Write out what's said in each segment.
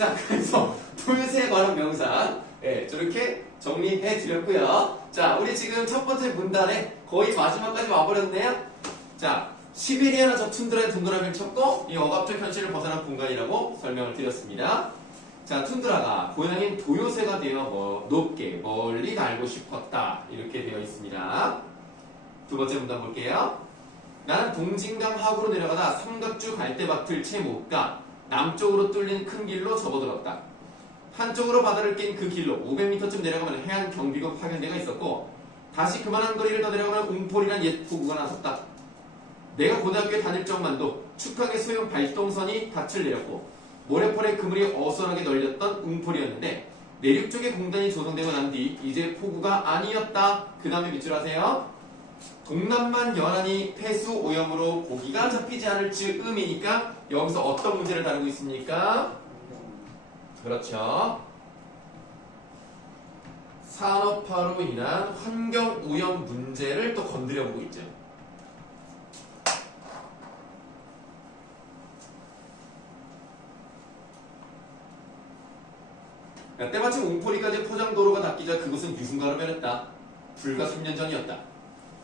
자, 그래서 도요새에 관한 명사, 예, 저렇게 정리해 드렸고요. 자, 우리 지금 첫 번째 문단에 거의 마지막까지 와버렸네요. 자, 시베리아나 저 툰드라의 동그라미를 쳤고 이 억압적 현실을 벗어난 공간이라고 설명을 드렸습니다. 자, 툰드라가 고향인 도요새가 되어 높게 멀리 날고 싶었다 이렇게 되어 있습니다. 두 번째 문단 볼게요. 나는 동진강 하구로 내려가다 삼각주 갈대밭을 채 못 가 남쪽으로 뚫린 큰 길로 접어들었다. 한쪽으로 바다를 낀 그 길로 500m쯤 내려가면 해안 경비국 파견대가 있었고 다시 그만한 거리를 더 내려가면 웅폴이란 옛 포구가 나섰다. 내가 고등학교에 다닐 적만도 축항의 소형 발동선이 닻을 내렸고 모래벌의 그물이 어수선하게 널렸던 웅폴이었는데 내륙 쪽에 공단이 조성되고 난 뒤 이제 포구가 아니었다. 그 다음에 밑줄 하세요. 동남만 연안이 폐수 오염으로 고기가 잡히지 않을 즈음이니까 여기서 어떤 문제를 다루고 있습니까? 그렇죠. 산업화로 인한 환경 오염 문제를 또 건드려 보고 있죠. 때마침 웅포리까지 포장도로가 닦이자 그곳은 유흥가로 변했다. 불과 3년 전이었다.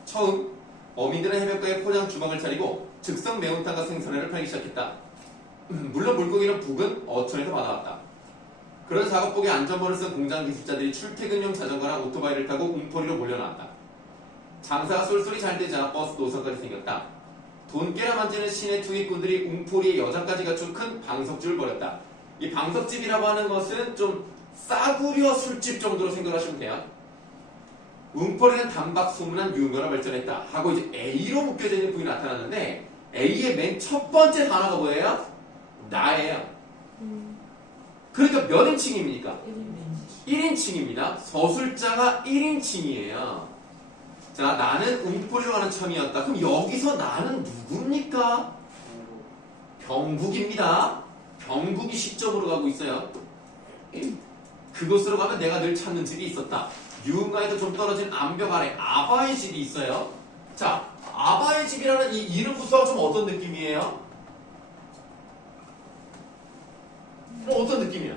처음 어민들은 해변가에 포장 주방을 차리고 즉석 매운탕과 생선회를 팔기 시작했다. 물론 물고기는 북은 어촌에서 받아왔다. 그러자 작업복에 안전모를 쓴 공장 기술자들이 출퇴근용 자전거나 오토바이를 타고 웅포리로 몰려나왔다. 장사가 쏠쏠히 잘 되자 버스 노선까지 생겼다. 돈 깨나 만지는 시내 투기꾼들이 웅포리에 여자까지 갖춘 큰 방석집을 벌였다. 이 방석집이라고 하는 것은 좀 싸구려 술집 정도로 생각하시면 돼요. 웅포리는 단박 소문난 유흥가로 발전했다 하고 이제 A로 묶여져 있는 부분이 나타났는데 A의 맨 첫 번째 단어가 뭐예요? 나예요. 그러니까 몇 인칭입니까? 1인칭입니다. 서술자가 1인칭이에요. 자, 나는 웅포리로 가는 참이었다. 그럼 여기서 나는 누굽니까? 병국입니다. 병국이 시점으로 가고 있어요. 그곳으로 가면 내가 늘 찾는 집이 있었다. 유흥가에서 좀 떨어진 암벽 아래 아바의 집이 있어요. 자, 아바의 집이라는 이 이름부터 좀 어떤 느낌이에요? 어떤 느낌이야?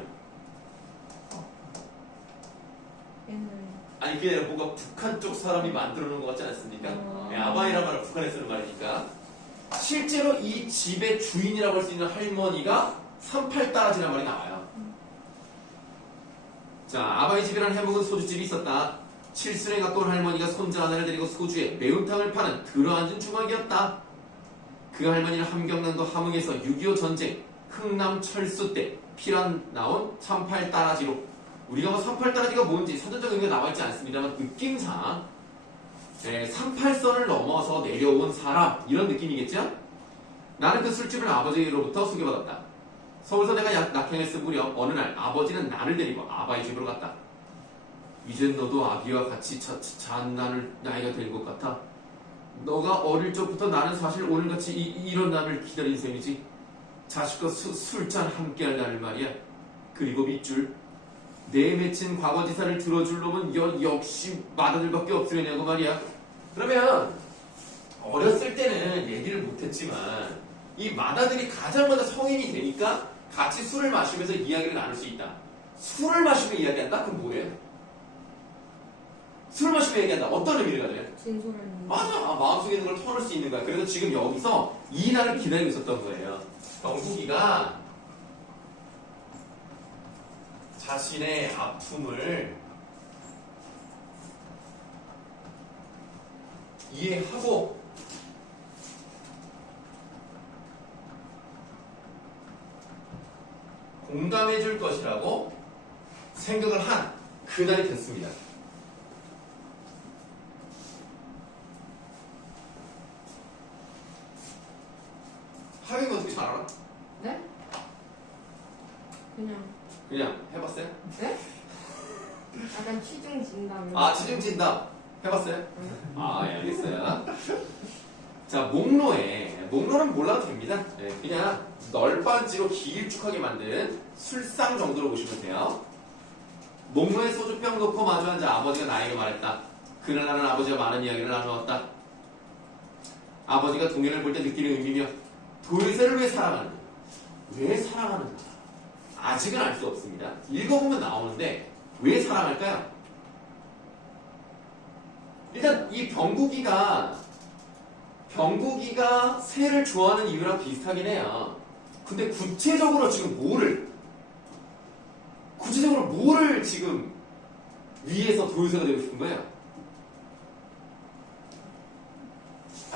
아니 그게 아니라 뭔가 북한 쪽 사람이 만들어 놓은 것 같지 않습니까? 네, 아바이라고 하는 북한에 쓰는 말이니까. 실제로 이 집의 주인이라고 할 수 있는 할머니가 38따라지라는 말이 나와요. 자, 아바이 집이라는 해먹은 소주집이 있었다. 칠순에 가까운 할머니가 손자 하나를 데리고 소주에 매운탕을 파는 들어앉은 주막이었다. 그 할머니는 함경남도 함흥에서 6.25 전쟁 흥남 철수 때 피란 나온 38따라지로 우리가 뭐 38따라지가 뭔지 사전적 의미가 나와있지 않습니다만 느낌상 38선을 넘어서 내려온 사람 이런 느낌이겠죠? 나는 그 술집을 아버지로부터 소개받았다. 서울서 내가 낙향했을 무렵 어느 날 아버지는 나를 데리고 아바의 집으로 갔다. 이젠 너도 아비와 같이 잔난을 나이가 된 것 같아. 너가 어릴 적부터 나는 사실 오늘같이 이런 날을 기다린 셈이지. 자식과 술잔 함께할 날을 말이야. 그리고 밑줄 내 맺힌 과거지사를 들어줄 놈은 역시 마다들밖에 없으려냐고 말이야. 그러면 어렸을 때는 얘기를 못했지만 이 마다들이 가장 먼저 성인이 되니까 같이 술을 마시면서 이야기를 나눌 수 있다. 술을 마시며 이야기한다? 그럼 뭐예요? 술을 마시며 얘기한다. 어떤 의미를 가져요? 진솔을. 맞아. 마음속에 있는 걸 털을 수 있는 거야. 그래서 지금 여기서 이 날을 기다리고 있었던 거예요. 병국이가 자신의 아픔을 이해하고 공감해 줄 것이라고 생각을 한 그날이 됐습니다. 하경이 어떻게 잘 알아? 네? 그냥 해봤어요? 네? 약간 취중 진담. 아, 취중 진담 해봤어요? 응. 아, 예, 알겠어요. 자, 목로는 몰라도 됩니다. 네, 그냥 널빤지로 길쭉하게 만든 술상 정도로 보시면 돼요. 목로에 소주병 놓고 마주 앉아 아버지가 나에게 말했다. 그날 나는 아버지와 많은 이야기를 나누었다. 아버지가 동해를 볼 때 느끼는 의미며 도요새를 왜 사랑하는가? 왜 사랑하는가? 아직은 알 수 없습니다. 읽어보면 나오는데 왜 사랑할까요? 일단 이 병국이가 새를 좋아하는 이유랑 비슷하긴 해요. 근데 구체적으로 지금 위에서 도요새가 되고 싶은 거예요?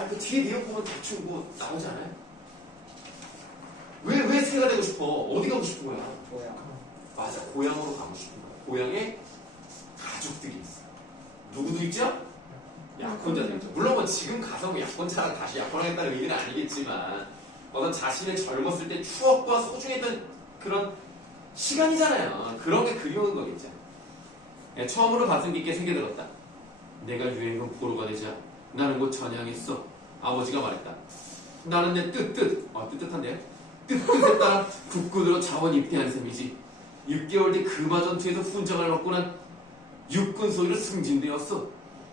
그 뒤에 내용 보면 대충 뭐 나오지 않아요? 왜 새가 되고 싶어? 어디 가고 싶은 거야? 고향. 맞아, 고향으로 가고 싶은 거야. 고향에 가족들이 있어. 누구도 있죠? 약혼자들 있죠. 물론 뭐 지금 가서 뭐 약혼자랑 다시 약혼하겠다는 의미는 아니겠지만 어떤 자신의 젊었을 때 추억과 소중했던 그런 시간이잖아요. 그런 게 그리운 거겠죠. 처음으로 가슴 깊게 새겨들었다. 내가 유행을 보러 가되자 나는 곧 전향했어. 아버지가 말했다. 나는 내 뜻뜻한데요? 뜻뜻에 따라 국군으로 자원 입대한 셈이지. 6개월 뒤 금화 전투에서 훈장을 받고 난 육군 소위로 승진되었어.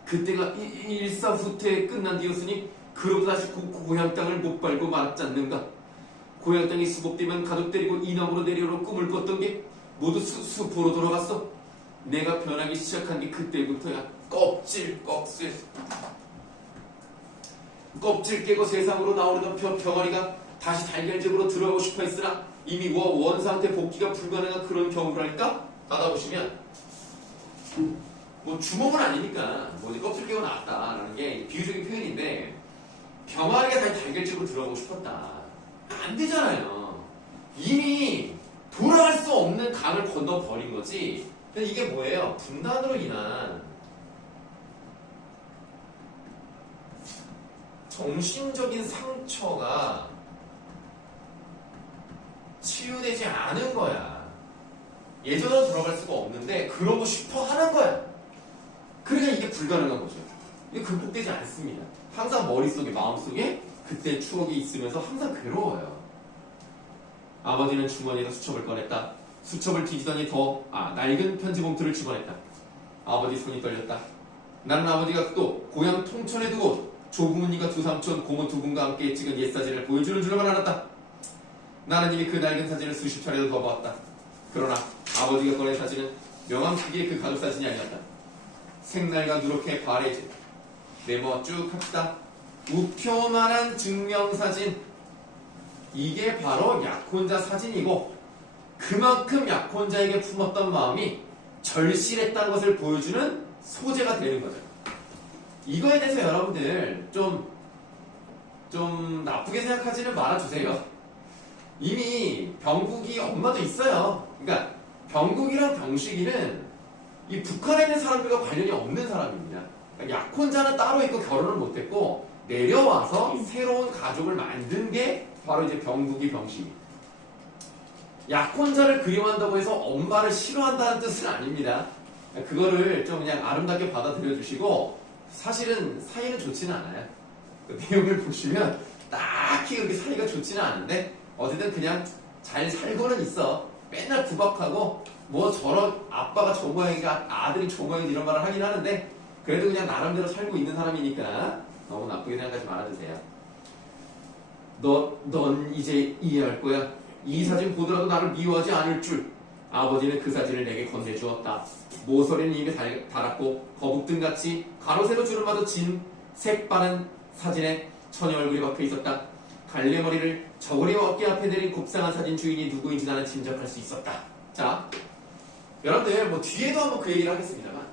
그때가 일사후퇴에 끝난 뒤였으니 그로부터 다시 고향 땅을 못 밟고 말았지 않는가. 고향 땅이 수복되면 가족 데리고 이남으로 내려오러 꿈을 꿨던 게 모두 수포로 돌아갔어. 내가 변하기 시작한 게 그때부터야. 껍질 깨고 세상으로 나오려던 병아리가 다시 달걀집으로 들어가고 싶어 했으나 이미 원상태 복귀가 불가능한 그런 경우라니까. 받아보시면 뭐 주먹은 아니니까 뭐 껍질 깨고 나왔다라는 게 비유적인 표현인데 병아리가 다시 달걀집으로 들어가고 싶었다. 안 되잖아요. 이미 돌아갈 수 없는 강을 건너버린 거지. 근데 이게 뭐예요? 분단으로 인한 정신적인 상처가 치유되지 않은 거야. 예전으로 돌아갈 수가 없는데 그러고 싶어 하는 거야. 그러니까 이게 불가능한 거죠. 이게 극복되지 않습니다. 항상 머릿속에, 마음속에 그때 추억이 있으면서 항상 괴로워요. 아버지는 주머니에서 수첩을 꺼냈다. 수첩을 뒤지더니 낡은 편지 봉투를 집어냈다. 아버지 손이 떨렸다. 나는 아버지가 또 고향 통천에 두고 조부모님과 두 삼촌, 고모 두 분과 함께 찍은 옛사진을 보여주는 줄만 알았다. 나는 이미 그 낡은 사진을 수십 차례도 더 보았다. 그러나 아버지가 꺼낸 사진은 명함 크기의 그 가족 사진이 아니었다. 색날과 누렇게 바래진 메모 쭉 합시다. 우표만한 증명사진. 이게 바로 약혼자 사진이고 그만큼 약혼자에게 품었던 마음이 절실했다는 것을 보여주는 소재가 되는 거죠. 이거에 대해서 여러분들 좀 나쁘게 생각하지는 말아주세요. 이미 병국이 엄마도 있어요. 그러니까 병국이랑 병식이는 이 북한에 있는 사람들과 관련이 없는 사람입니다. 그러니까 약혼자는 따로 있고 결혼을 못했고 내려와서 새로운 가족을 만든 게 바로 이제 병국이 병식이. 약혼자를 그리워한다고 해서 엄마를 싫어한다는 뜻은 아닙니다. 그거를 좀 그냥 아름답게 받아들여 주시고 사실은 사이는 좋지는 않아요. 그 내용을 보시면 딱히 그렇게 사이가 좋지는 않은데 어쨌든 그냥 잘 살고는 있어. 맨날 구박하고 뭐 저런 아빠가 저 모양이가 아들이 저 모양이 이런 말을 하긴 하는데 그래도 그냥 나름대로 살고 있는 사람이니까 너무 나쁘게 생각하지 말아주세요. 넌 이제 이해할 거야. 이 사진 보더라도 나를 미워하지 않을 줄. 아버지는 그 사진을 내게 건네주었다. 모서리는 입에 달았고 거북등같이 가로세로 주름마도 진 색바른 사진에 처녀 얼굴이 박혀 있었다. 갈래머리를 저고리와 어깨 앞에 내린 곱상한 사진 주인이 누구인지 나는 짐작할 수 있었다. 자, 여러분들 뭐 뒤에도 한번 그 얘기를 하겠습니다만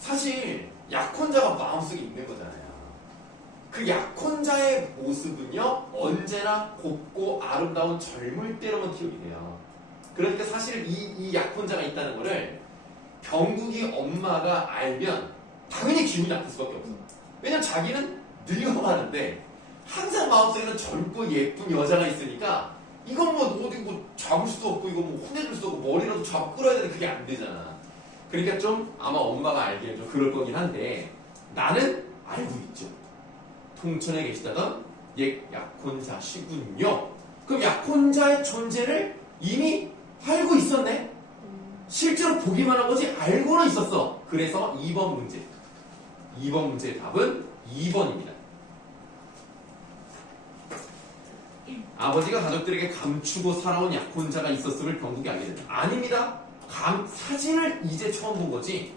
사실 약혼자가 마음속에 있는 거잖아요. 그 약혼자의 모습은요 언제나 곱고 아름다운 젊을 때로만 기억이 돼요. 그러니까 사실 이 약혼자가 있다는 거를 병국이 엄마가 알면 당연히 기분이 나쁠 수밖에 없어. 왜냐면 자기는 늙어가는데 항상 마음속에는 젊고 예쁜 여자가 있으니까 이건 뭐 어디 뭐 잡을 수도 없고 이거 뭐 혼내줄 수도 없고 머리라도 잡고 끌어야 되는데 그게 안 되잖아. 그러니까 좀 아마 엄마가 알기엔 좀 그럴 거긴 한데 나는 알고 있죠. 통천에 계시다던 옛 약혼자시군요. 그럼 약혼자의 존재를 이미 알고 있었네. 실제로 보기만 한 거지 알고는 있었어. 그래서 2번 문제. 2번 문제의 답은 2번입니다. 아버지가 가족들에게 감추고 살아온 약혼자가 있었음을 병국이 알게 된다. 아닙니다. 사진을 이제 처음 본 거지.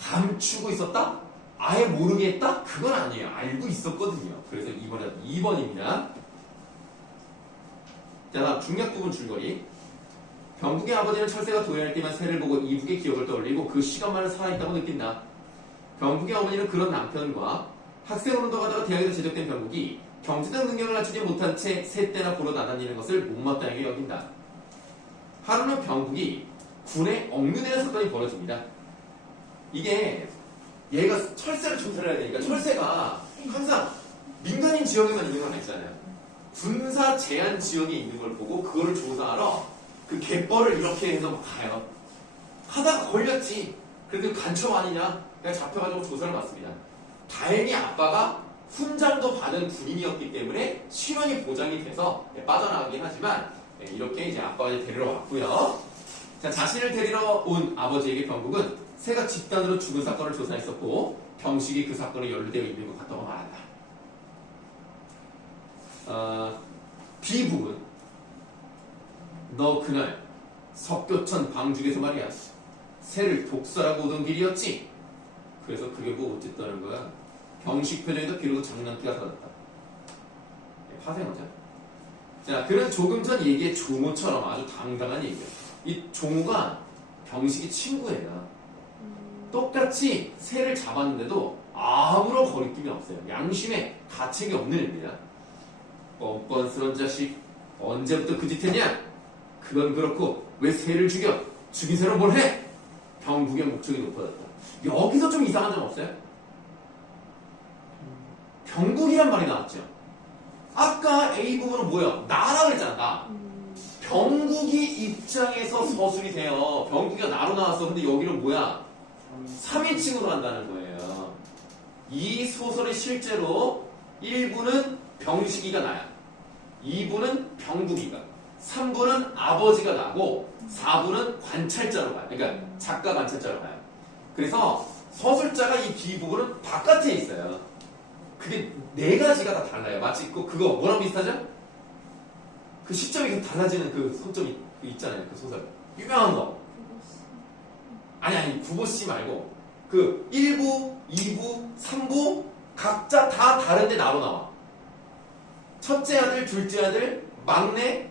감추고 있었다? 아예 모르게 했다? 그건 아니에요. 알고 있었거든요. 그래서 2번입니다. 자, 다음 중략 부분 줄거리. 병국의 아버지는 철새가 도래할 때만 새를 보고 이북의 기억을 떠올리고 그 시간만을 살아있다고 느낀다. 병국의 어머니는 그런 남편과 학생으로 가다가 대학에서 제적된 병국이 경제적 능력을 갖추지 못한 채 새 때나 보러 나다니는 것을 못마땅하게 여긴다. 하루는 병국이 군에 억류되는 사건이 벌어집니다. 이게 얘가 철새를 조사를 해야 되니까 철새가 항상 민간인 지역에만 있는 건 아니잖아요. 군사 제한 지역에 있는 걸 보고 그거를 조사하러 그 갯벌을 이렇게 해서 막 가요. 하다가 걸렸지. 그래도 간첩 아니냐? 그냥 잡혀가지고 조사를 받습니다. 다행히 아빠가 훈장도 받은 군인이었기 때문에 실형이 보장이 돼서 빠져나가긴 하지만 이렇게 이제 아빠가 이제 데리러 왔고요. 자, 자신을 데리러 온 아버지에게 병국은 새가 집단으로 죽은 사건을 조사했었고 병식이 그 사건에 연루되어 있는 것 같다고 말한다. B 부분. 너 그날 석교천 방죽에서 말이야 새를 독설하고 오던 길이었지. 그래서 그게 뭐 어쨌다는 거야. 병식 표정에도 비로소 장난기가 사라졌다. 파생어죠. 자, 그는 조금 전 얘기의 종호처럼 아주 당당한 얘기야. 이 종호가 병식이 친구예요. 똑같이 새를 잡았는데도 아무런 거리낌이 없어요. 양심에 가책이 없는 애입니다. 뻔뻔스런 자식, 언제부터 그 짓 했냐? 그건 그렇고 왜 새를 죽여? 죽인 새로 뭘 해? 병국의 목청이 높아졌다. 여기서 좀 이상한 점 없어요? 병국이란 말이 나왔죠. 아까 A 부분은 뭐야? 나라 그랬잖아. 나. 병국이 입장에서 서술이 돼요. 병국이가 나로 나왔어. 근데 여기는 뭐야? 3인칭으로 한다는 거예요. 이 소설이 실제로 1부는 병식이가 나야. 2부는 병국이가. 3부는 아버지가 나고 4부는 관찰자로 가요. 그러니까 작가 관찰자로 가요. 그래서 서술자가 이 B 부분은 바깥에 있어요. 그게 네 가지가 다 달라요. 마치 그거 뭐랑 비슷하죠? 그 시점이 계속 달라지는 그 소점이 있잖아요. 그 소설. 유명한 거. 아니, 구보씨 말고. 그 1부, 2부, 3부 각자 다 다른데 나로 나와. 첫째 아들, 둘째 아들, 막내.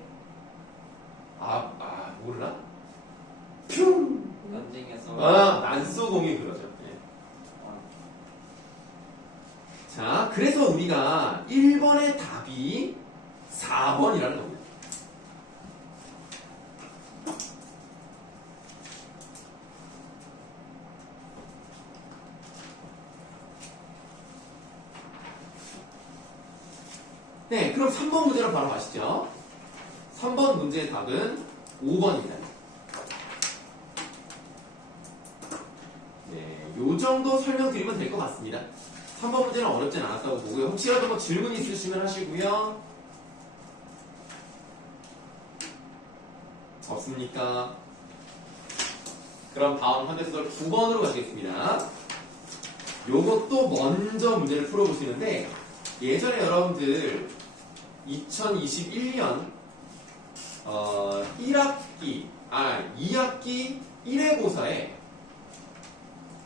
모르나? 퓨! 난쟁이에서 난소공이 그러죠. 네. 자, 그래서 우리가 1번의 답이 4번이라는 겁니다. 네, 그럼 3번 문제로 바로 가시죠. 3번 문제의 답은 5번입니다. 네, 요 정도 설명드리면 될 것 같습니다. 3번 문제는 어렵진 않았다고 보고요. 혹시라도 뭐 질문 있으시면 하시고요. 없습니까? 그럼 다음 현대소설 9번으로 가시겠습니다. 요것도 먼저 문제를 풀어보시는데 예전에 여러분들 2021년 2학기 1회고사에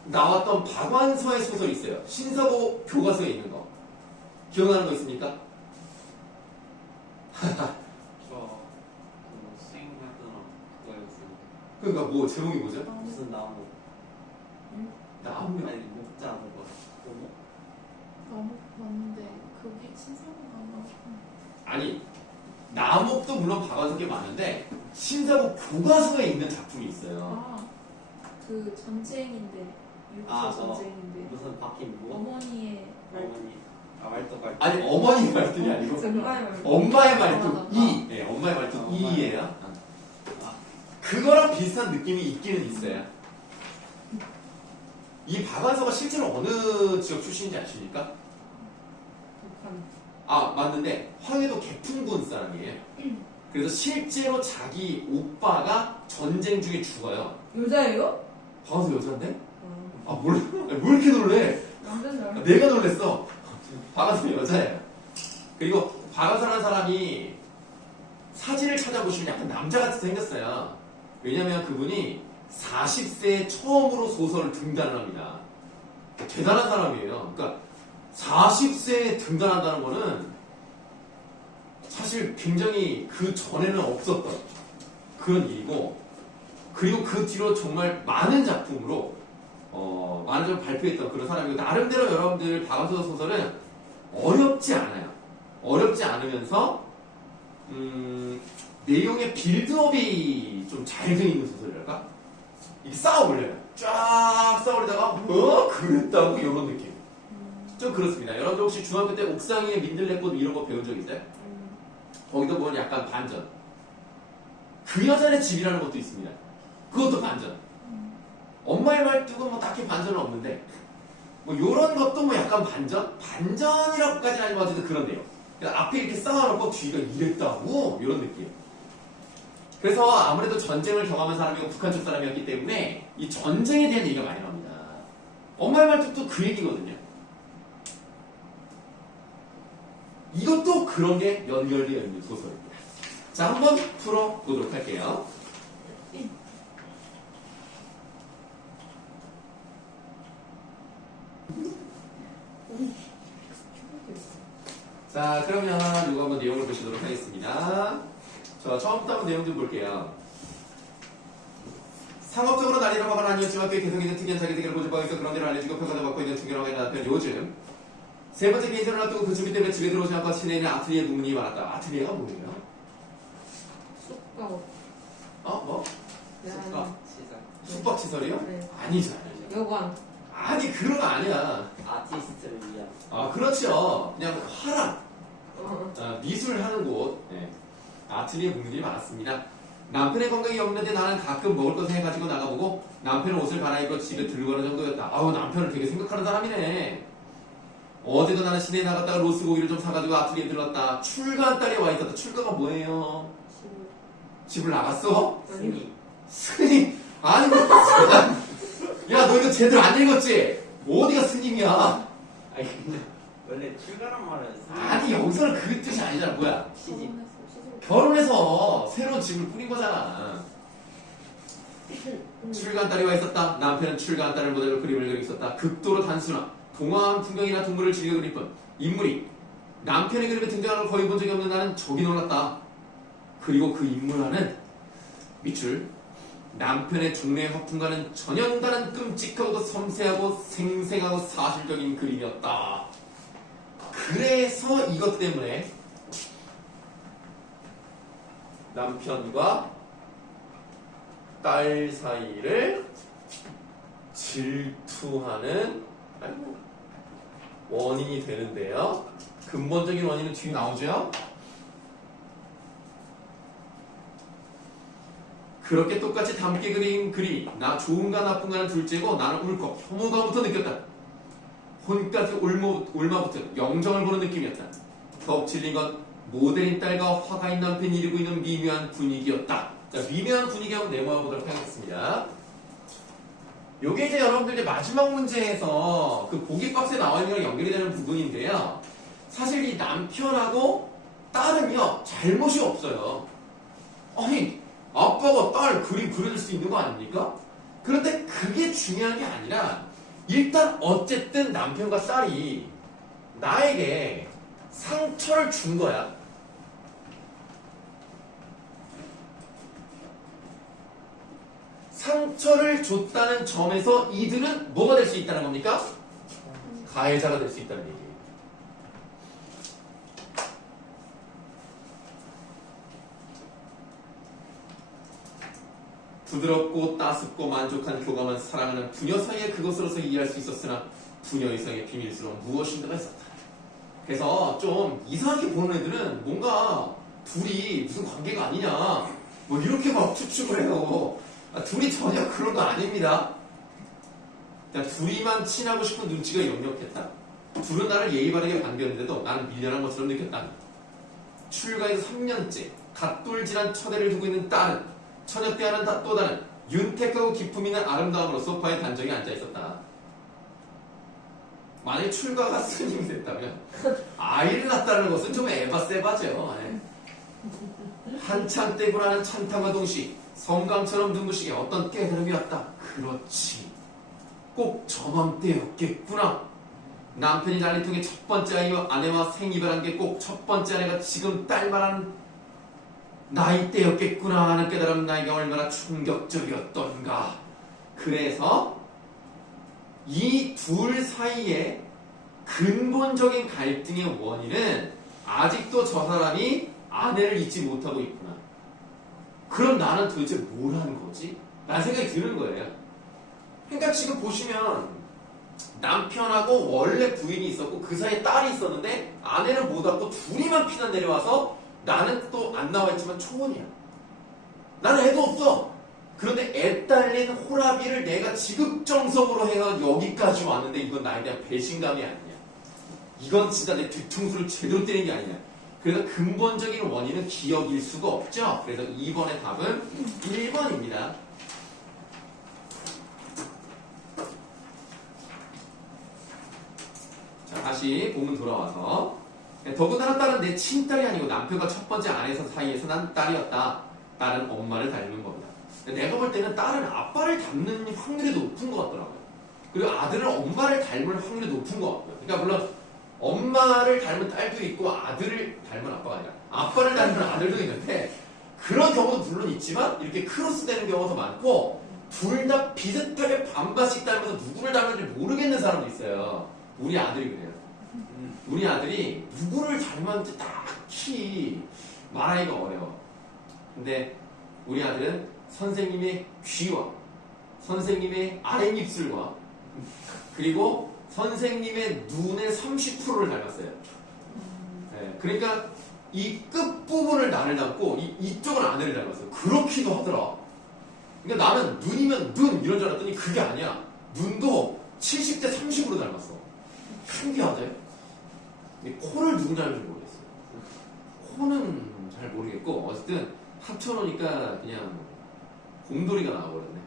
나왔던 박완서의 소설이 있어요. 신서고 교과서에 있는 거. 기억나는 거 있습니까? 저 수행했던 그거였어요. 그러니까 뭐 제목이 뭐죠? 무슨 나무? 나무. 아니 목자 뭐 고목? 너무 많은데 그게 신선한 아니 나목도 물론 박완서에 많은데 신서고 교과서에 있는 작품이 있어요. 그 전쟁인데 육수 아, 전쟁인데 무슨 박힌 뭐? 어머니의 어머니. 말뚝. 아니 어머니 말뚝이 아니고 정말 엄마의 말뚝 맞아. 이. 네, 엄마의 말뚝 이예요. 그거랑 비슷한 느낌이 있기는 있어요. 이 박완서가 실제로 어느 지역 출신인지 아십니까? 북한 맞는데 황해도 개풍군 사람이에요. 그래서 실제로 자기 오빠가 전쟁 중에 죽어요. 여자예요? 박완서 여자인데? 몰라. 왜 이렇게 놀래? 남자인 줄 알았어. 내가 놀랬어. 박완서 여자예요. 그리고 박아서라는 사람이 사진을 찾아보시면 약간 남자같이 생겼어요. 왜냐면 그분이 40세에 처음으로 소설을 등단을 합니다. 대단한 사람이에요. 그러니까 40세에 등단한다는 거는 사실 굉장히 그 전에는 없었던 그런 일이고, 그리고 그 뒤로 정말 많은 작품으로 많은 점 발표했던 그런 사람이고, 나름대로 여러분들 박완서 소설은 어렵지 않아요. 어렵지 않으면서 내용의 빌드업이 좀 잘 돼 있는 소설이랄까? 이게 쌓아올려요. 쫙 쌓아올리다가 뭐 그랬다고 이런 느낌. 좀 그렇습니다. 여러분들 혹시 중학교 때 옥상 위에 민들레꽃 이런 거 배운 적 있어요? 거기도 보면 약간 반전. 그 여자의 집이라는 것도 있습니다. 그것도 반전. 엄마의 말뚝은 뭐 딱히 반전은 없는데, 뭐 요런 것도 뭐 약간 반전? 반전이라고까지는 아니고 어쨌든 그런 내용. 그러니까 앞에 이렇게 쌓아놓고 뒤가 이랬다고 이런 느낌. 그래서 아무래도 전쟁을 경험한 사람이고 북한 쪽 사람이었기 때문에 이 전쟁에 대한 얘기가 많이 나옵니다. 엄마의 말뚝도 그 얘기거든요. 이것도 그런 게 연결되어 있는 소설입니다. 자, 한번 풀어보도록 할게요. 자, 그러면 이거 한번 내용을 보시도록 하겠습니다. 자, 처음부터 한번 내용 좀 볼게요. 상업적으로 난리를 하거나 아니면 중학교에 계속 있는 특이한 자기세계를 고집하고 있어 그런 데를 알려주고 평가도 받고 있는 중견학원에 나왔던 요즘 세 번째 개인전을 앞두고 그 준비 때문에 집에 들어오지 않고 시내에는 아틀리에 눈이 많았다. 아틀리에가 뭐예요? 숙박. 뭐? 숙박 시설. 숙박시설이요? 네. 아니잖아요. 여관. 아니, 그런 거 아니야. 아티스트를 위한. 그렇죠. 그냥 화랑 어. 미술하는 곳. 네. 아틀리에 묵는일이 많았습니다. 남편의 건강이 없는데 나는 가끔 먹을 것을 해가지고 나가보고 남편은 옷을 갈아입고 집에 들고 가는 정도였다. 아우, 남편을 되게 생각하는 사람이네. 어제도 나는 시내에 나갔다가 로스 고기를 좀 사가지고 아틀리에 들렀다. 출가한 딸이 와 있었다. 출가가 뭐예요? 집을 나갔어? 스님. 스님? 아니, 뭐, 야, 너 이거 제대로 안 읽었지? 어디가 스님이야? 아니 근데 원래 출가란 말은 스님. 아니, 여기서는 그 뜻이 아니잖아. 뭐야? 시집. 결혼해서 새로운 집을 꾸린 거잖아. 출가한 딸이 와 있었다. 남편은 출가한 딸을 모델로 그림을 그리고 있었다. 극도로 단순한 동화한 풍경이나 동물을 즐겨 그릴 뿐 인물이 남편의 그림에 등장하는 걸 거의 본 적이 없는 나는 적이 놀랐다. 그리고 그 인물 안은 밑줄 남편의 중뇌 화풍과는 전혀 다른 끔찍하고 섬세하고 생생하고 사실적인 그림이었다. 그래서 이것 때문에 남편과 딸 사이를 질투하는 원인이 되는데요. 근본적인 원인은 뒤에 나오죠. 그렇게 똑같이 닮게 그린 글이 나 좋은가 나쁜가는 둘째고 나는 울컥 혐오감부터 느꼈다. 혼까지 울마부터 영정을 보는 느낌이었다. 더욱 질린 건 모델인 딸과 화가인 남편이 이루고 있는 미묘한 분위기였다. 자, 미묘한 분위기 한번 내모아보도록 하겠습니다. 요게 이제 여러분들 이제 마지막 문제에서 그 보기 박스에 나와 있는 거랑 연결이 되는 부분인데요. 사실 이 남편하고 딸은요, 잘못이 없어요. 아니, 아빠가 딸 그림 그려줄 수 있는 거 아닙니까? 그런데 그게 중요한 게 아니라 일단 어쨌든 남편과 딸이 나에게 상처를 준 거야. 상처를 줬다는 점에서 이들은 뭐가 될 수 있다는 겁니까? 가해자가 될 수 있다는 얘기예요. 부드럽고 따숩고 만족한 교감한 사랑하는 부녀 사이에 그것으로서 이해할 수 있었으나 부녀 이상의 비밀스러운 무엇인가가 있었다. 그래서 좀 이상하게 보는 애들은 뭔가 둘이 무슨 관계가 아니냐 뭐 이렇게 막 추측을 해요. 둘이 전혀 그런 거 아닙니다. 그냥 둘이만 친하고 싶은 눈치가 역력했다. 둘은 나를 예의 바르게 반겼는데도 나는 밀려난 것처럼 느꼈다. 출가해서 3년째 갓돌질한 처대를 두고 있는 딸은 처녀 때와는 또 다른 윤택하고 기품 있는 아름다움으로 소파에 단정히 앉아 있었다. 만약에 출가가 스님이 됐다면 아이를 낳았다는 것은 좀 에바세바죠. 예. 한창 떼고나는 찬탄과 동시 성강처럼 눈부시게 어떤 깨달음이 왔다. 그렇지. 꼭 저맘때였겠구나. 남편이 난리 통해 첫 번째 아내와 생이별한 게 꼭 첫 번째 아내가 지금 딸만한 나이때였겠구나 하는 깨달음 나에게 얼마나 충격적이었던가. 그래서 이 둘 사이에 근본적인 갈등의 원인은 아직도 저 사람이 아내를 잊지 못하고 있구나. 그럼 나는 도대체 뭘 하는 거지? 라는 생각이 드는 거예요. 그러니까 지금 보시면 남편하고 원래 부인이 있었고 그 사이에 딸이 있었는데 아내를 못 얻고 둘이만 피난 내려와서 나는 또 안 나와 있지만 초혼이야. 나는 애도 없어. 그런데 애 딸린 호라비를 내가 지극정성으로 해서 여기까지 왔는데 이건 나에 대한 배신감이 아니냐. 이건 진짜 내 뒤통수를 제대로 때린 게 아니냐. 그래서 근본적인 원인은 기억일 수가 없죠. 그래서 2번의 답은 1번입니다. 자, 다시 본문 돌아와서 더군다나 딸은 내 친딸이 아니고 남편과 첫 번째 아내 사이에서 난 딸이었다. 딸은 엄마를 닮는 겁니다. 내가 볼 때는 딸은 아빠를 닮는 확률이 높은 것 같더라고요. 그리고 아들은 엄마를 닮을 확률이 높은 것 같고요. 그러니까 물론 엄마를 닮은 딸도 있고 아들을 닮은 아빠가 아니라 아빠를 닮은 아들도 있는데 그런 경우도 물론 있지만 이렇게 크로스되는 경우도 많고 둘 다 비슷하게 반반씩 닮아서 누구를 닮았는지 모르겠는 사람도 있어요. 우리 아들이 그래요. 우리 아들이 누구를 닮았는지 딱히 말하기가 어려워. 근데 우리 아들은 선생님의 귀와 선생님의 아랫입술과 그리고 선생님의 눈의 30%를 닮았어요. 네, 그러니까 이 끝부분을 나를 닮고 이쪽은 아내를 닮았어요. 그렇기도 하더라. 그러니까 나는 눈이면 눈 이런 줄 알았더니 그게 아니야. 눈도 70대 30으로 닮았어. 신기하대. 코를 누구 닮은지 모르겠어요. 코는 잘 모르겠고 어쨌든 합쳐놓으니까 그냥 곰돌이가 나와버렸네.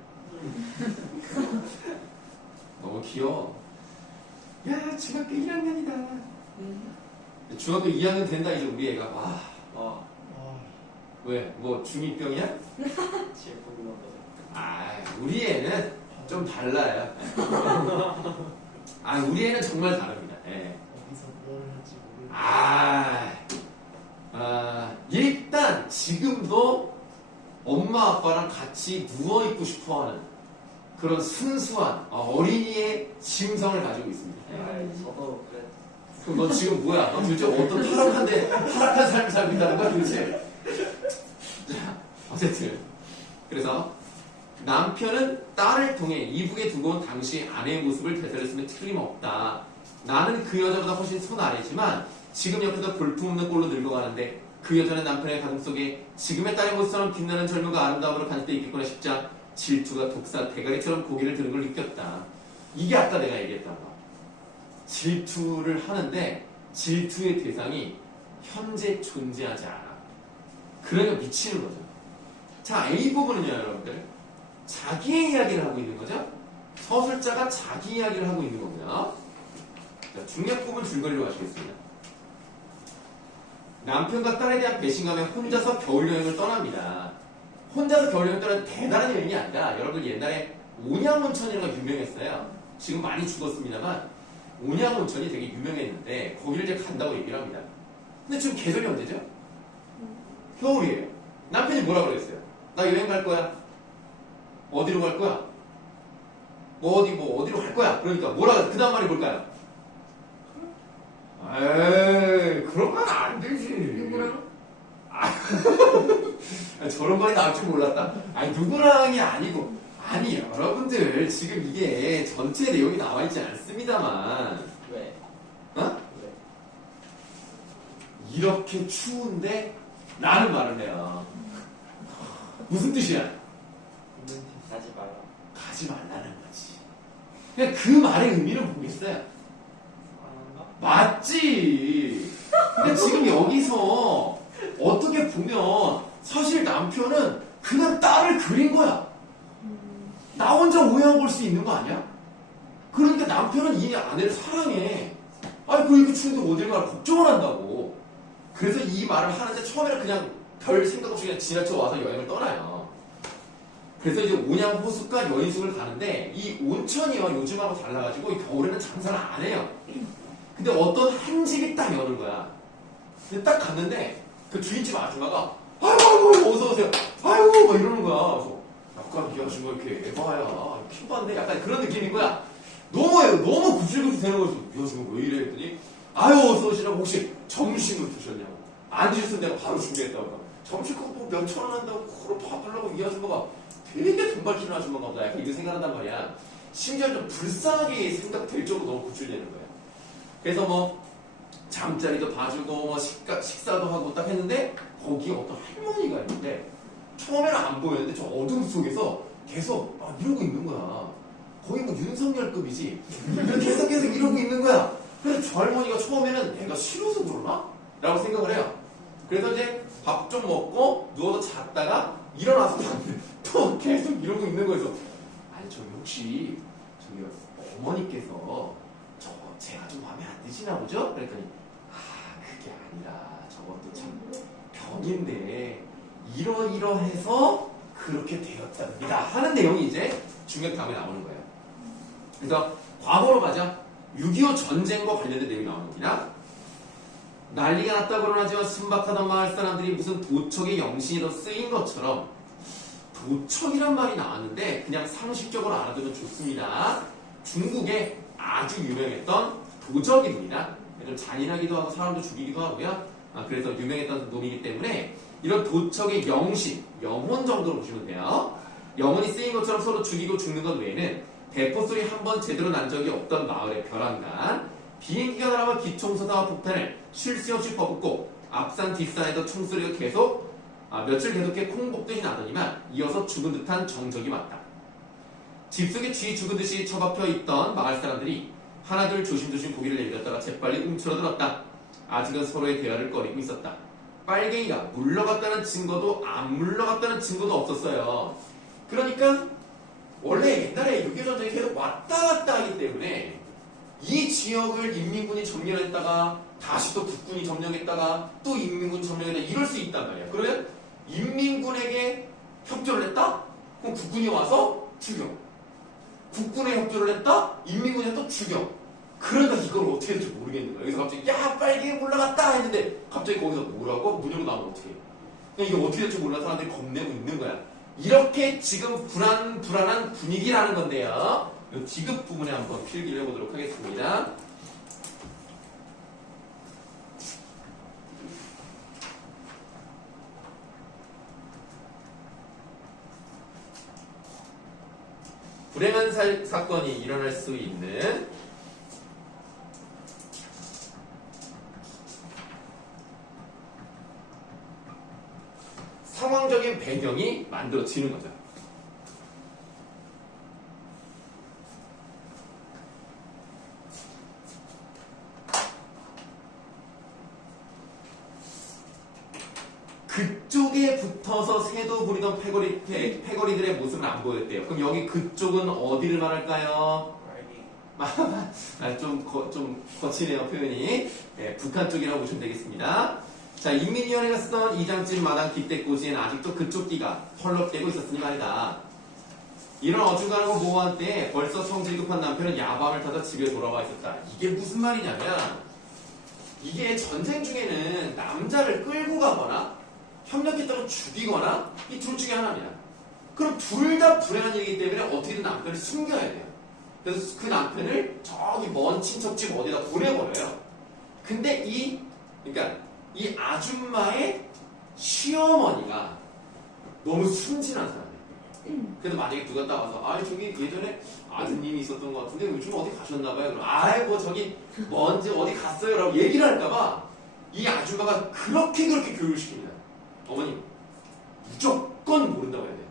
너무 귀여워. 야, 중학교 1학년이다. 중학교 2학년 된다 이제 우리 애가. 와. 왜? 뭐 중2병이야? 아, 우리 애는 좀 달라요. 아, 우리 애는 정말 다릅니다. 예. 어디서 뭘 할지 모르겠어요. 일단 지금도 엄마 아빠랑 같이 누워있고 싶어하는 그런 순수한 어린이의 심성을 가지고 있습니다. 저도 그래. 그럼 너 지금 뭐야? 너 도대체 어떤 타락한 삶을 살고 있다는 거야 도대체? 자, 어쨌든 그래서 남편은 딸을 통해 이북에 두고 온 당시 아내의 모습을 되살렸으면 틀림없다. 나는 그 여자보다 훨씬 손 아래지만 지금 옆에서 볼품없는 꼴로 늙어가는데 그 여자는 남편의 가슴속에 지금의 딸의 모습처럼 빛나는 젊음과 아름다움으로 간직돼 있겠구나 싶자 질투가 독사 대가리처럼 고개를 드는 걸 느꼈다. 이게 아까 내가 얘기했던 거. 질투를 하는데 질투의 대상이 현재 존재하지 않아. 그러니까 미치는 거죠. 자, A 부분은요, 여러분들. 자기의 이야기를 하고 있는 거죠. 서술자가 자기 이야기를 하고 있는 겁니다. 자, 중략 부분 줄거리로 가시겠습니다. 남편과 딸에 대한 배신감에 혼자서 겨울여행을 떠납니다. 혼자서 겨울여행을 떠나는 대단한 여행이 아니라 여러분 옛날에 온양온천이라는 거 유명했어요. 지금 많이 죽었습니다만 온양온천이 되게 유명했는데 거기를 이제 간다고 얘기를 합니다. 근데 지금 계절이 언제죠? 겨울이에요. 남편이 뭐라 그랬어요? 나 여행 갈 거야. 어디로 갈 거야? 어디로 갈 거야? 그러니까 뭐라 그 다음 말이 뭘까요? 에이, 그런 건 안 되지. 누구랑? 저런 말이 나올 줄 몰랐다. 아니, 누구랑이 아니고. 아니, 여러분들, 지금 이게 전체 내용이 나와 있지 않습니다만. 왜? 어? 왜? 이렇게 추운데 라는 말을 해요. 무슨 뜻이야? 가지 마라. 가지 말라는 거지. 그냥 그 말의 의미는 뭐겠어요? 사랑한가? 맞지. 근데 지금 여기서 어떻게 보면 사실 남편은 그냥 딸을 그린 거야. 나 혼자 오해하고 올 수 있는 거 아니야? 그러니까 남편은 이 아내를 사랑해. 아니 그 이렇게 추운데 어딜 가나 걱정을 한다고. 그래서 이 말을 하는데 처음에는 그냥 별 생각 없이 그냥 지나쳐 와서 여행을 떠나요. 그래서 이제 온양호숫가 여인숙을 가는데 이 온천이요 요즘하고 달라가지고 겨울에는 장사를 안 해요. 근데 어떤 한 집이 딱 여는 거야. 근데 딱 갔는데 그 주인집 아줌마가 아이고 어서 오세요. 아이고 막 이러는 거야. 그래서 약간 이 아줌마 이렇게 에바야 킹받네 약간 그런 느낌인 거야. 너무 구질구질 되는 거지. 이 아줌마 왜 이래 했더니 아유 어서 오시라고 혹시 점심을 드셨냐고. 안 드셨으면 내가 바로 준비했다고. 점심 그거 뭐 몇천 원 한다고 그걸 받으려고 이 아줌마가 되게 돈 밝히는 아줌마가 보다 약간 이렇게 생각한단 말이야. 심지어 좀 불쌍하게 생각될 정도로 너무 구질되는 거야. 그래서 뭐 잠자리도 봐주고 뭐 식사도 하고 딱 했는데 거기에 어떤 할머니가 있는데 처음에는 안 보였는데 저 어둠 속에서 계속 막 이러고 있는 거야. 거의 뭐 윤석열급이지. 계속 이러고 있는 거야. 그래서 저 할머니가 처음에는 내가 싫어서 그러나? 라고 생각을 해요. 그래서 이제 밥 좀 먹고 누워서 잤다가 일어나서 봤는데 또 계속 이러고 있는 거예요. 아니 저기 혹시 저기 어머니께서 제가 좀 마음에 안 드시나 보죠? 그랬더니 그게 아니라 저것도 참 병인데 이러이러해서 그렇게 되었답니다 하는 내용이 이제 중요한 다음에 나오는 거예요. 그래서 과거로 가자. 6.25 전쟁과 관련된 내용이 나오는 겁니다. 난리가 났다고 그러나지만 순박하던 마을 사람들이 무슨 도척의 영신으로 쓰인 것처럼 도척이란 말이 나왔는데 그냥 상식적으로 알아두면 좋습니다. 중국에 아주 유명했던 도적입니다. 좀 잔인하기도 하고 사람도 죽이기도 하고요. 그래서 유명했던 놈이기 때문에 이런 도척의 영신, 영혼 정도로 보시면 돼요. 영혼이 쓰인 것처럼 서로 죽이고 죽는 것 외에는 대포 소리 한 번 제대로 난 적이 없던 마을의 벼랑간, 비행기가 날아와 기총소다와 폭탄을 쉴 새 없이 퍼붓고 앞산 뒷산에도 총소리가 계속 며칠 계속해 콩복듯이 나더니만 이어서 죽은 듯한 정적이 왔다. 집 속에 쥐 죽은 듯이 처박혀 있던 마을 사람들이 하나둘 조심조심 고개를 내밀었다가 재빨리 움츠러들었다. 아직은 서로의 대화를 꺼리고 있었다. 빨갱이가 물러갔다는 증거도 안 물러갔다는 증거도 없었어요. 그러니까 원래 옛날에 6.25 전쟁이 계속 왔다 갔다 하기 때문에 이 지역을 인민군이 점령했다가 다시 또 국군이 점령했다가 또 인민군이 점령했다 이럴 수 있단 말이야. 그러면 인민군에게 협조를 했다? 그럼 국군이 와서 죽여. 국군에 협조를 했다? 인민군이 또 죽여. 그러니까 이걸 어떻게 될지 모르겠는 거야. 여기서 갑자기 야 빨갱이 올라갔다 했는데 갑자기 거기서 뭐라고? 문 열고 나면 어떻게 해? 그냥 이게 어떻게 될지 몰라 사람들이 겁내고 있는 거야. 이렇게 지금 불안한 분위기라는 건데요. 이 디귿 부분에 한번 필기를 해보도록 하겠습니다. 불행한 사건이 일어날 수 있는 상황적인 배경이 만들어지는 거죠. 그쪽에 붙어서 새도 부리던 패거리들의 모습은 안 보였대요. 그럼 여기 그쪽은 어디를 말할까요? 좀 거치네요 표현이. 네, 북한 쪽이라고 보시면 되겠습니다. 자, 인민위원회가 쓰던 이장집 마당 기대꼬지에는 아직도 그쪽 끼가 펄럭대고 있었으니 말이다. 이런 어중간하고 모호한 때에 벌써 성질급한 남편은 야밤을 타다 집에 돌아와 있었다. 이게 무슨 말이냐면 이게 전쟁 중에는 남자를 끌고 가거나 협력했다고 죽이거나 이 둘 중에 하나입니다. 그럼 둘 다 불행한 일이기 때문에 어떻게든 남편을 숨겨야 돼요. 그래서 그 남편을 저기 먼 친척집 어디다 보내버려요. 근데 그러니까 이 아줌마의 시어머니가 너무 순진한 사람이에요. 그래서 만약에 누가 따와서 저기 예전에 아드님이 있었던 것 같은데 요즘 어디 가셨나봐요. 그럼 뭐 저기 먼지 어디 갔어요? 라고 얘기를 할까봐 이 아줌마가 그렇게 교육을 시킵니다. 어머님 무조건 모른다고 해야 돼요.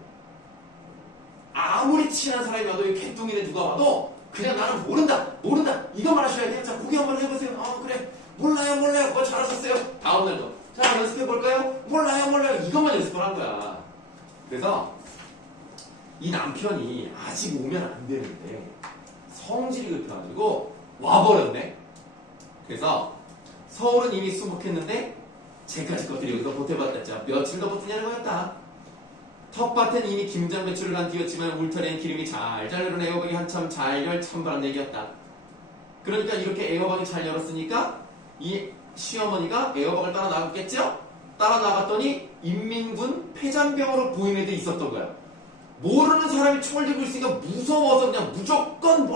아무리 친한 사람이 와도 이 개똥이네 누가 와도 그냥 나는 모른다 이것만 하셔야 돼요. 자 보기 한번 해보세요. 그래 몰라요 그거 잘하셨어요. 다음날도 자 연습해볼까요? 몰라요 이것만 연습을 한 거야. 그래서 이 남편이 아직 오면 안 되는데 성질이 급해가지고 와버렸네. 그래서 서울은 이미 수복했는데 쟤까지 것들이 여기서 보태봤자 며칠 더 버티냐는 거였다. 텃밭엔 이미 김장배추를 간 뒤였지만 울타리엔 기름이 잘잘 흐르는 에어박이 한참 잘 열 찬바람 내기였다. 그러니까 이렇게 에어박이 잘 열었으니까 이 시어머니가 에어박을 따라 나갔겠죠? 따라 나갔더니 인민군 폐잔병으로 보이는 데 있었던 거야. 모르는 사람이 총을 들고 있으니까 무서워서 그냥 무조건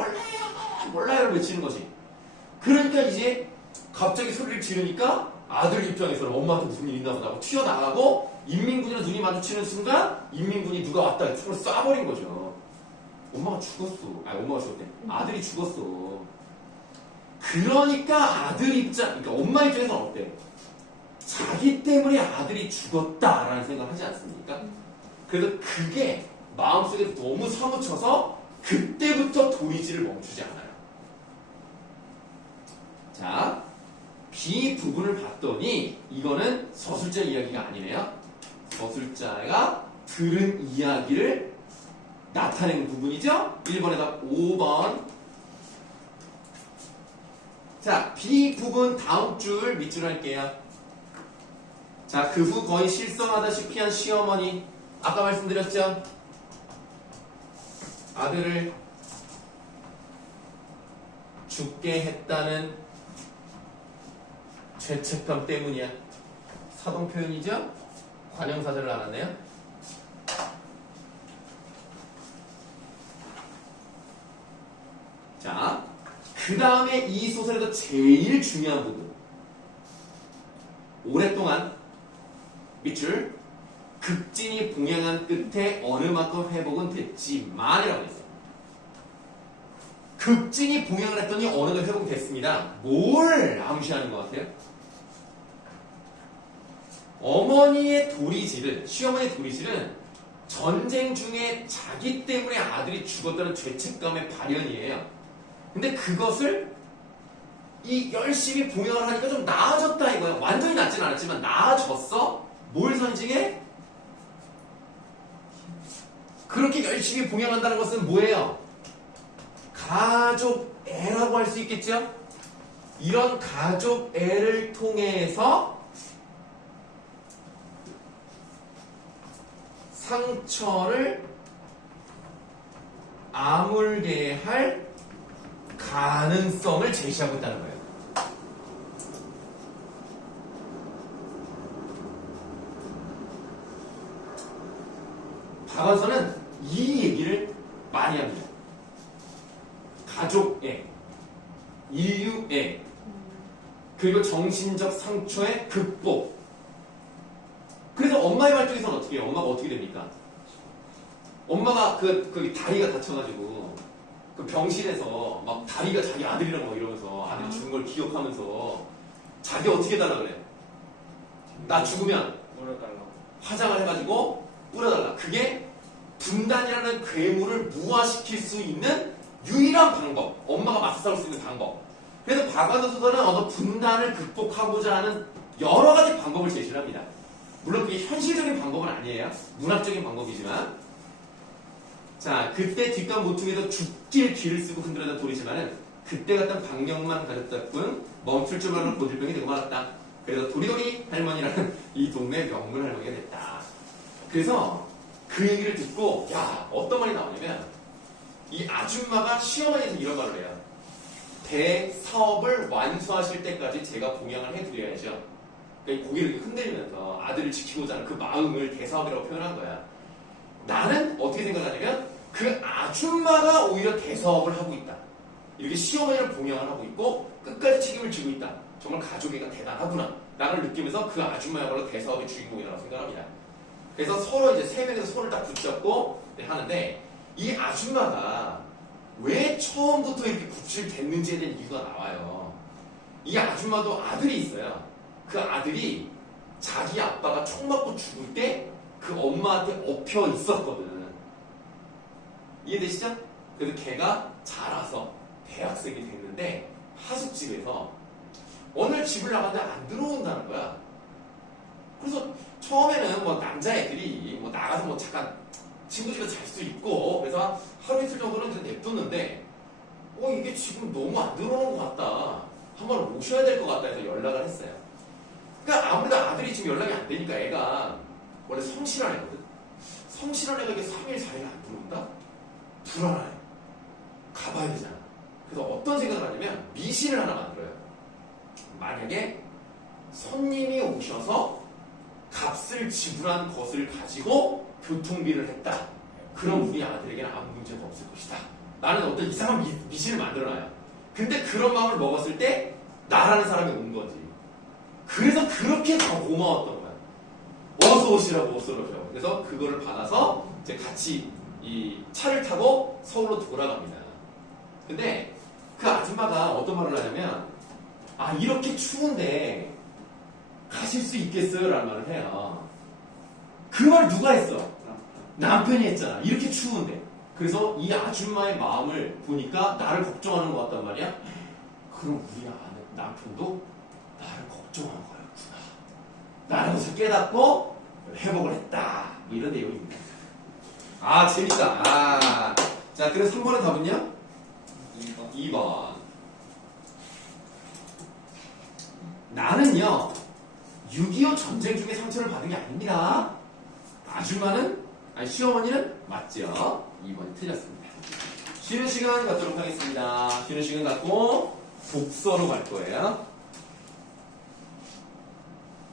몰라요를 외치는 거지. 그러니까 이제 갑자기 소리를 지르니까 아들 입장에서는 엄마한테 무슨 일이 있나 보다 하고 튀어나가고 인민군이랑 눈이 마주치는 순간 인민군이 누가 왔다 총을 쏴버린 거죠. 엄마가 죽었어. 아니 엄마가 죽었대. 아들이 죽었어. 그러니까 아들 입장, 그러니까 엄마 입장에서는 어때? 자기 때문에 아들이 죽었다라는 생각을 하지 않습니까? 그래서 그게 마음속에 너무 사무쳐서 그때부터 도리지를 멈추지 않아요. 자, B 부분을 봤더니 이거는 서술자 이야기가 아니네요. 서술자가 들은 이야기를 나타내는 부분이죠. 1번에다 5번. 자, B 부분 다음 줄 밑줄 할게요. 자, 그 후 거의 실성하다시피 한 시어머니. 아까 말씀드렸죠? 아들을 죽게 했다는 죄책감 때문이야. 사동 표현이죠? 관형사절을 알았네요. 자, 그 다음에 이 소설에서 제일 중요한 부분. 오랫동안 밑줄 극진이 봉양한 끝에 어느 만큼 회복은 됐지만이라고 했어요. 극진이 봉양을 했더니 어느 정도 회복이 됐습니다. 뭘 암시하는 것 같아요? 어머니의 도리질은, 시어머니의 도리질은 전쟁 중에 자기 때문에 아들이 죽었다는 죄책감의 발현이에요. 근데 그것을 이 열심히 봉양을 하니까 좀 나아졌다 이거야. 완전히 낫진 않았지만 나아졌어? 뭘 상징해? 그렇게 열심히 봉양한다는 것은 뭐예요? 가족애라고 할 수 있겠죠? 이런 가족애를 통해서 상처를 아물게 할 가능성을 제시하고 있다는 거예요. 박완서는 이 얘기를 많이 합니다. 가족애, 인류애, 그리고 정신적 상처의 극복. 그래서 엄마의 발전에서는 어떻게 해요? 엄마가 어떻게 됩니까? 엄마가 그 다리가 다쳐가지고 그 병실에서 막 다리가 자기 아들이라고 막 이러면서 아들이 죽은 걸 기억하면서 자기 어떻게 해달라 그래? 나 죽으면 물어달라고. 화장을 해가지고 뿌려달라. 그게 분단이라는 괴물을 무화시킬 수 있는 유일한 방법. 엄마가 맞서 싸울 수 있는 방법. 그래서 박완서 소설은 어떤 분단을 극복하고자 하는 여러 가지 방법을 제시를 합니다. 물론 그게 현실적인 방법은 아니에요. 문학적인 방법이지만. 자, 그때 뒷감 모퉁이에서 죽길 기를 쓰고 흔들어던 도리지만은 그때 같던 박력만 가졌다 뿐 멈출 줄 모르는 고질병이 되고 말았다. 그래서 도리도리 할머니라는 이 동네 명문 할머니가 됐다. 그래서 그 얘기를 듣고 야, 어떤 말이 나오냐면 이 아줌마가 시어머니한테 이런 말을 해요. 대사업을 완수하실 때까지 제가 봉양을 해드려야죠. 그러니까 고개를 흔들면서 아들을 지키고자 하는 그 마음을 대사업이라고 표현한 거야. 나는 어떻게 생각하냐면 그 아줌마가 오히려 대사업을 하고 있다. 이렇게 시어머니를 봉양을 하고 있고 끝까지 책임을 지고 있다. 정말 가족애가 대단하구나 라는 느끼면서 그 아줌마야말로 대사업의 주인공이라고 생각합니다. 그래서 서로 이제 세 명이서 손을 딱 붙잡고 하는데 이 아줌마가 왜 처음부터 이렇게 구출됐는지에 대한 이유가 나와요. 이 아줌마도 아들이 있어요. 그 아들이 자기 아빠가 총 맞고 죽을 때 그 엄마한테 엎혀 있었거든. 이해되시죠? 그래서 걔가 자라서 대학생이 됐는데 하숙집에서 어느 날 집을 나갔는데 안 들어온다는 거야. 그래서 처음에는 뭐 남자애들이 뭐 나가서 뭐 잠깐 친구 집에 잘 수 있고 그래서 하루 이틀 정도는 그냥 냅뒀는데 이게 지금 너무 안 들어오는 것 같다. 한번 오셔야 될 것 같다 해서 연락을 했어요. 그러니까 아무래도 아들이 지금 연락이 안 되니까 애가 원래 성실한 애거든. 성실한 애가 이게 3일, 4일 안 들어온다? 불안해. 가봐야 되잖아. 그래서 어떤 생각을 하냐면 미신을 하나 만들어요. 만약에 손님이 오셔서 값을 지불한 것을 가지고 교통비를 했다. 그럼 우리 아들에게는 아무 문제도 없을 것이다. 나는 어떤 이상한 미신을 만들어놔요. 근데 그런 마음을 먹었을 때 나라는 사람이 온 거지. 그래서 그렇게 더 고마웠던 거야. 어서 오시라고 어서 오시라고. 그래서 그거를 받아서 이제 같이 이 차를 타고 서울로 돌아갑니다. 근데 그 아줌마가 어떤 말을 하냐면 이렇게 추운데 가실 수 있겠어요? 라는 말을 해요. 그 말 누가 했어? 남편이 했잖아. 이렇게 추운데. 그래서 이 아줌마의 마음을 보니까 나를 걱정하는 것 같단 말이야. 그럼 우리 남편도 나를 걱정하는 거였구나. 라는 것을 깨닫고 회복을 했다. 이런 내용입니다. 재밌다. 자, 그래서 3번의 답은요? 2번. 나는요, 6.25 전쟁 중에 상처를 받은 게 아닙니다. 시어머니는 맞죠? 2번이 틀렸습니다. 쉬는 시간 갖도록 하겠습니다. 쉬는 시간 갖고 독서로 갈 거예요.